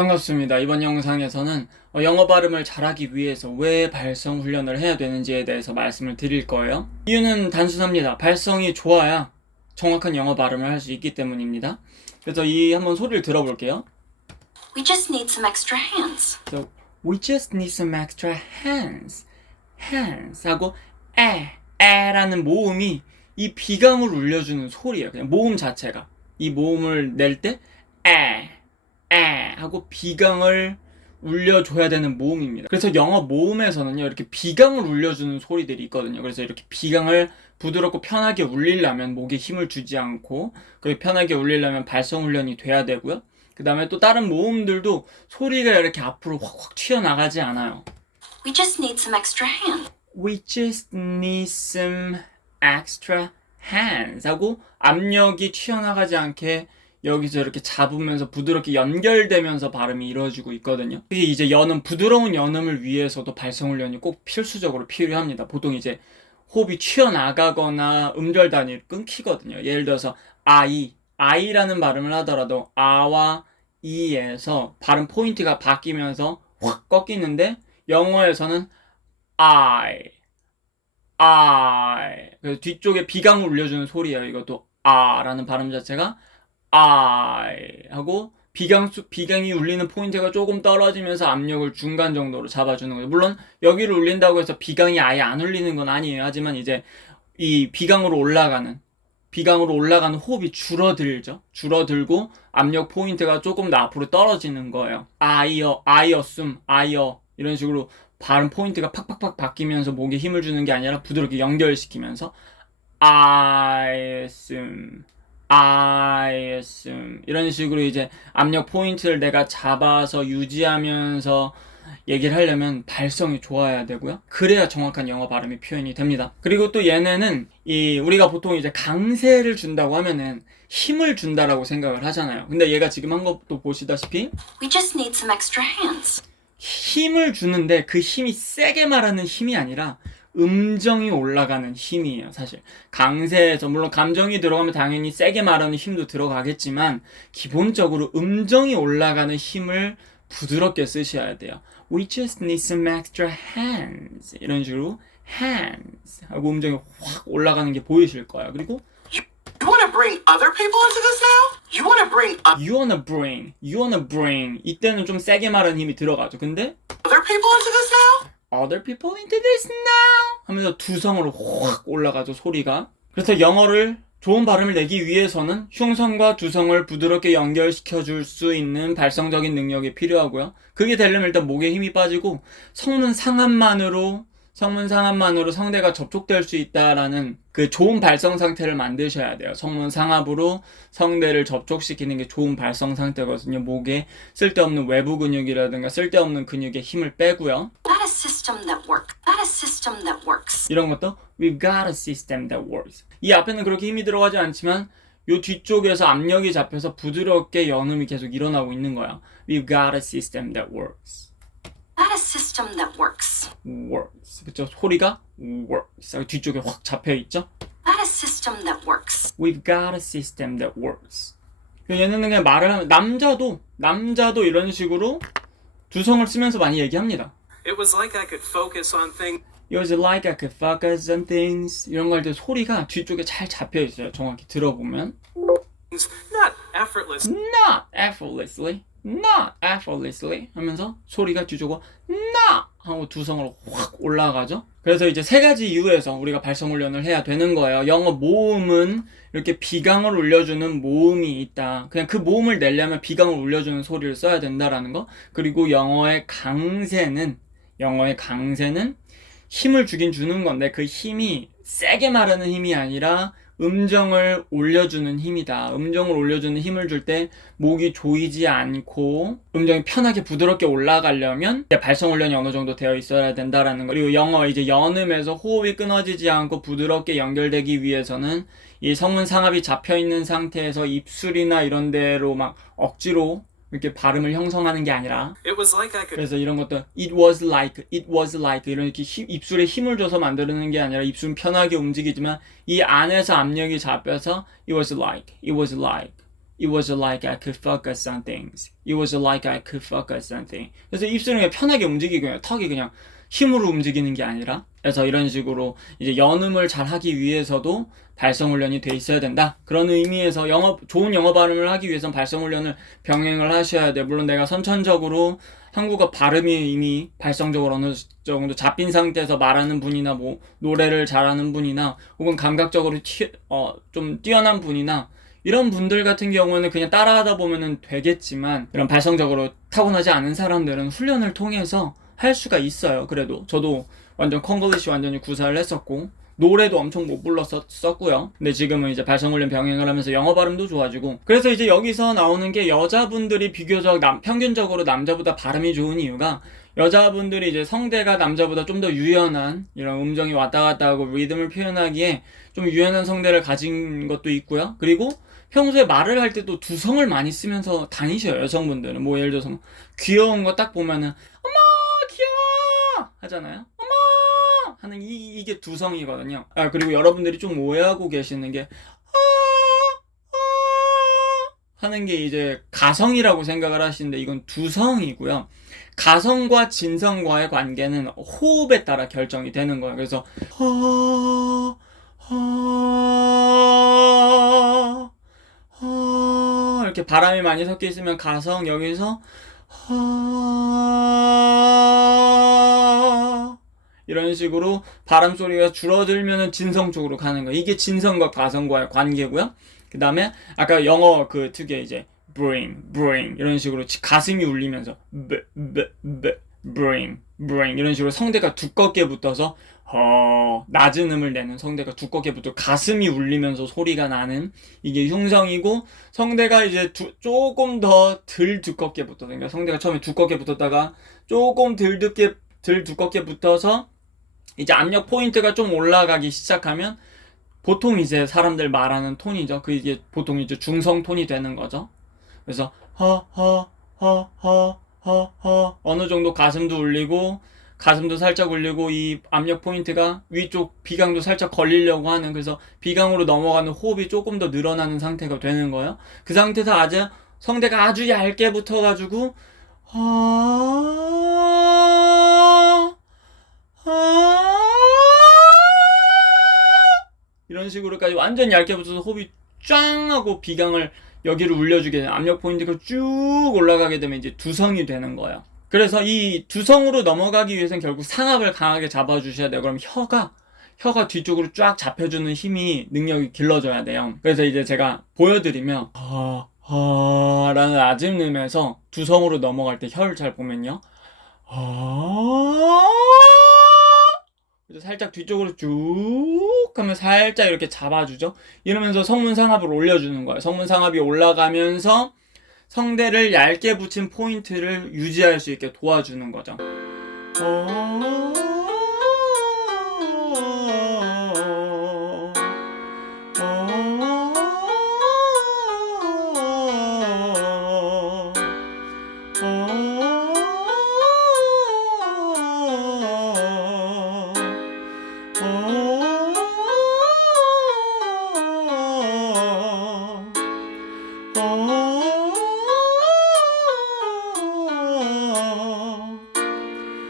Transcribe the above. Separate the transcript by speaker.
Speaker 1: 반갑습니다. 이번 영상에서는 어, 영어 발음을 잘하기 위해서 왜 발성 훈련을 해야 되는지에 대해서 말씀을 드릴 거예요. 이유는 단순합니다. 발성이 좋아야 정확한 영어 발음을 할 수 있기 때문입니다. 그래서 이 한번 소리를 들어볼게요.
Speaker 2: We just need some extra hands.
Speaker 1: So, we just need some extra hands. hands 하고 에, 에라는 모음이 이 비강을 울려주는 소리예요. 그냥 모음 자체가. 이 모음을 낼 때 에, 에 하고 비강을 울려줘야 되는 모음입니다. 그래서 영어 모음에서는요, 이렇게 비강을 울려주는 소리들이 있거든요. 그래서 이렇게 비강을 부드럽고 편하게 울리려면 목에 힘을 주지 않고, 그리고 편하게 울리려면 발성 훈련이 돼야 되고요. 그 다음에 또 다른 모음들도 소리가 이렇게 앞으로 확확 튀어나가지 않아요.
Speaker 2: We just need some extra hands.
Speaker 1: We just need some extra hands 하고 압력이 튀어나가지 않게 여기서 이렇게 잡으면서 부드럽게 연결되면서 발음이 이루어지고 있거든요. 이게 이제 연음, 부드러운 연음을 위해서도 발성 훈련이 꼭 필수적으로 필요합니다. 보통 이제 호흡이 튀어나가거나 음절 단위를 끊기거든요. 예를 들어서 아이, 아이라는 발음을 하더라도 아와 이에서 발음 포인트가 바뀌면서 확 꺾이는데 영어에서는 I, I. 그래서 뒤쪽에 비강을 울려주는 소리예요. 이것도 아라는 발음 자체가 I 하고 비강 수- 비강이 울리는 포인트가 조금 떨어지면서 압력을 중간 정도로 잡아주는 거죠. 물론 여기를 울린다고 해서 비강이 아예 안 울리는 건 아니에요. 하지만 이제 이 비강으로 올라가는 비강으로 올라가는 호흡이 줄어들죠. 줄어들고 압력 포인트가 조금 더 앞으로 떨어지는 거예요. 아이어, 아이어숨, 아이어 이런 식으로 발음 포인트가 팍팍팍 바뀌면서 목에 힘을 주는 게 아니라 부드럽게 연결시키면서 아이스 음 아이스음 이런 식으로 이제 압력 포인트를 내가 잡아서 유지하면서 얘기를 하려면 발성이 좋아야 되고요. 그래야 정확한 영어 발음이 표현이 됩니다. 그리고 또 얘네는 이 우리가 보통 이제 강세를 준다고 하면은 힘을 준다라고 생각을 하잖아요. 근데 얘가 지금 한 것도 보시다시피
Speaker 2: We just need some extra hands.
Speaker 1: 힘을 주는데 그 힘이 세게 말하는 힘이 아니라 음정이 올라가는 힘이에요, 사실. 강세에서, 물론 감정이 들어가면 당연히 세게 말하는 힘도 들어가겠지만, 기본적으로 음정이 올라가는 힘을 부드럽게 쓰셔야 돼요. We just need some extra hands. 이런 식으로, hands. 하고 음정이 확 올라가는 게 보이실 거예요. 그리고,
Speaker 3: You want to bring other people into this now? You want to bring
Speaker 1: you wanna bring, you wanna bring. 이때는 좀 세게 말하는 힘이 들어가죠. 근데,
Speaker 3: other people into this now?
Speaker 1: Other people into this now 하면서 두성으로 확 올라가죠 소리가 그래서 영어를 좋은 발음을 내기 위해서는 흉성과 두성을 부드럽게 연결시켜 줄 수 있는 발성적인 능력이 필요하고요 그게 되려면 일단 목에 힘이 빠지고 성문 상함만으로 성문 상합만으로 성대가 접촉될 수 있다라는 그 좋은 발성 상태를 만드셔야 돼요. 성문 상압으로 성대를 접촉시키는 게 좋은 발성 상태거든요. 목에 쓸데없는 외부 근육이라든가 쓸데없는 근육에 힘을 빼고요.
Speaker 2: System that works. That is system that works.
Speaker 1: 이런 것도 we've got a system that works. 이 앞에는 그렇게 힘이 들어가지 않지만 요 뒤쪽에서 압력이 잡혀서 부드럽게 연음이 계속 일어나고 있는 거야. We've got a system that works.
Speaker 2: That is system that works.
Speaker 1: works. 그쵸? 소리가 works. 뒤쪽에 확 잡혀 있죠?
Speaker 2: That is system that works.
Speaker 1: We've got a system that works. 얘는 그냥 말을 하면 남자도 남자도 이런 식으로 두성을 쓰면서 많이 얘기합니다.
Speaker 4: It was like I could focus on things
Speaker 1: It was like I could focus on things. 이런 거할때 소리가 뒤쪽에 잘 잡혀 있어요. 정확히 들어보면.
Speaker 4: not effortless.
Speaker 1: Not effortlessly. Not effortlessly 하면서 소리가 뒤쪽으로 not 하고 두성으로 확 올라가죠. 그래서 이제 세 가지 이유에서 우리가 발성 훈련을 해야 되는 거예요. 영어 모음은 이렇게 비강을 울려주는 모음이 있다. 그냥 그 모음을 내려면 비강을 울려주는 소리를 써야 된다라는 거. 그리고 영어의 강세는 영어의 강세는 힘을 주긴 주는 건데 그 힘이 세게 말하는 힘이 아니라 음정을 올려주는 힘이다. 음정을 올려주는 힘을 줄 때 목이 조이지 않고 음정이 편하게 부드럽게 올라가려면 발성 훈련이 어느 정도 되어 있어야 된다라는 거. 그리고 영어 이제 연음에서 호흡이 끊어지지 않고 부드럽게 연결되기 위해서는 이 성문 상압이 잡혀 있는 상태에서 입술이나 이런 데로 막 억지로 이렇게 발음을 형성하는 게 아니라
Speaker 4: like
Speaker 1: 그래서 이런 것도 it was like, it was like 이런 이렇게 힘- 입술에 힘을 줘서 만드는 게 아니라 입술은 편하게 움직이지만 이 안에서 압력이 잡혀서 it was like, it was like, It was like I could focus on things. It was like I could focus on things. 그래서 입술은 그냥 편하게 움직이고 그냥 턱이 그냥 힘으로 움직이는 게 아니라 그래서 이런 식으로 이제 연음을 잘 하기 위해서도 발성 훈련이 돼 있어야 된다. 그런 의미에서 영어 좋은 영어 발음을 하기 위해선 발성 훈련을 병행을 하셔야 돼. 물론 내가 선천적으로 한국어 발음이 이미 발성적으로 어느 정도 잡힌 상태에서 말하는 분이나 뭐 노래를 잘하는 분이나 혹은 감각적으로 튀, 어, 좀 뛰어난 분이나 이런 분들 같은 경우는 그냥 따라하다 보면은 되겠지만 이런 발성적으로 타고나지 않은 사람들은 훈련을 통해서 할 수가 있어요. 그래도 저도 완전 콩글리시 완전히 구사를 했었고 노래도 엄청 못 불렀었고요. 근데 지금은 이제 발성훈련 병행을 하면서 영어 발음도 좋아지고 그래서 이제 여기서 나오는 게 여자분들이 비교적 남, 평균적으로 남자보다 발음이 좋은 이유가 여자분들이 이제 성대가 남자보다 좀 더 유연한 이런 음정이 왔다 갔다 하고 리듬을 표현하기에 좀 유연한 성대를 가진 것도 있고요. 그리고 평소에 말을 할 때도 두성을 많이 쓰면서 다니셔요 여성분들은 뭐 예를 들어서 귀여운 거 딱 보면은 어머 귀여워 하잖아요 하는 이, 이게 두성이거든요. 아 그리고 여러분들이 좀 오해하고 계시는 게 아, 아 하는 게 이제 가성이라고 생각을 하시는데 이건 두성이고요. 가성과 진성과의 관계는 호흡에 따라 결정이 되는 거예요. 그래서 하, 하, 하 이렇게 바람이 많이 섞여 있으면 가성 여기서 하 이런 식으로 바람 소리가 줄어들면은 진성 쪽으로 가는 거. 이게 진성과 가성과의 관계고요. 그 다음에 아까 영어 그 특유의 이제 bring, bring 이런 식으로 치- 가슴이 울리면서 b, b, b, bring, bring 이런 식으로 성대가 두껍게 붙어서 어 낮은 음을 내는 성대가 두껍게 붙어 가슴이 울리면서 소리가 나는 이게 흉성이고 성대가 이제 두- 조금 더 덜 두껍게 붙어서 그러니까 성대가 처음에 두껍게 붙었다가 조금 덜 두껍게 덜 두껍게 붙어서 이제 압력 포인트가 좀 올라가기 시작하면 보통 이제 사람들 말하는 톤이죠. 그 이게 보통 이제 중성 톤이 되는 거죠. 그래서 허허허허허허 어느 정도 가슴도 울리고 가슴도 살짝 울리고 이 압력 포인트가 위쪽 비강도 살짝 걸리려고 하는 그래서 비강으로 넘어가는 호흡이 조금 더 늘어나는 상태가 되는 거예요. 그 상태에서 아주 성대가 아주 얇게 붙어가지고 아, 아, 이런 식으로까지 완전 얇게 붙어서 호흡이 쫙 하고 비강을 여기를 울려주게 되는 압력 포인트가 쭉 올라가게 되면 이제 두성이 되는 거예요. 그래서 이 두성으로 넘어가기 위해서는 결국 상압을 강하게 잡아주셔야 돼요. 그럼 혀가 혀가 뒤쪽으로 쫙 잡혀주는 힘이 능력이 길러져야 돼요. 그래서 이제 제가 보여드리면 아, 아, 라는 아집음에서 두성으로 넘어갈 때 혀를 잘 보면요. 아, 그래서 살짝 뒤쪽으로 쭉 하면 살짝 이렇게 잡아주죠. 이러면서 성문 상압을 올려주는 거예요. 성문 상압이 올라가면서 성대를 얇게 붙인 포인트를 유지할 수 있게 도와주는 거죠.